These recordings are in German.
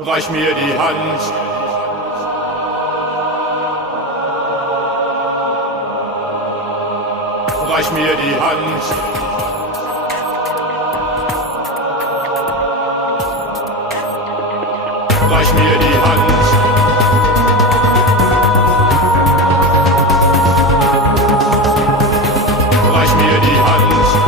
Reich mir die Hand. Reich mir die Hand. Reich mir die Hand. Reich mir die Hand.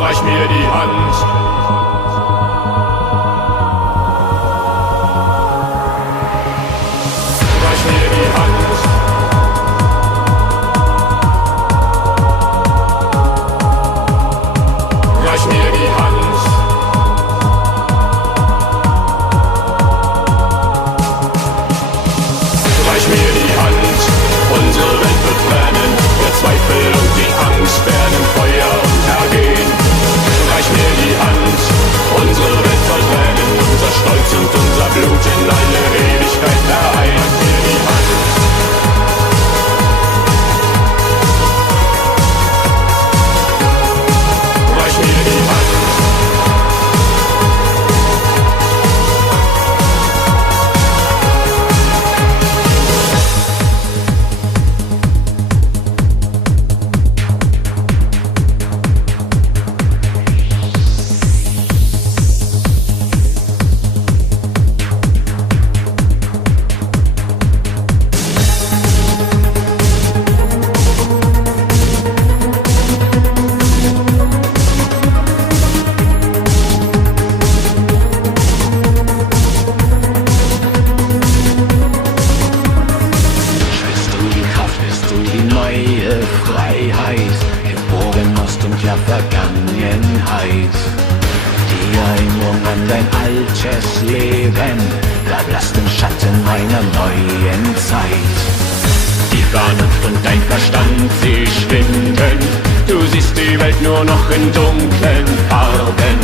Reich mir die Hand. Reich mir die Hand. Reich mir die Hand. Reich mir die Hand. Unsere Welt wird brennen. Der Zweifel und die Angst werden im Feuer untergehen. Reich mir die Hand, unsere Welt soll brennen, unser Stolz und unser Blut in alle Ewigkeit vereint. Reich mir die Hand. Reich mir die Hand. Geboren aus dunkler Vergangenheit, die Erinnerung an dein altes Leben verblasst im Schatten einer neuen Zeit. Die Vernunft und dein Verstand, sie schwinden, du siehst die Welt nur noch in dunklen Farben.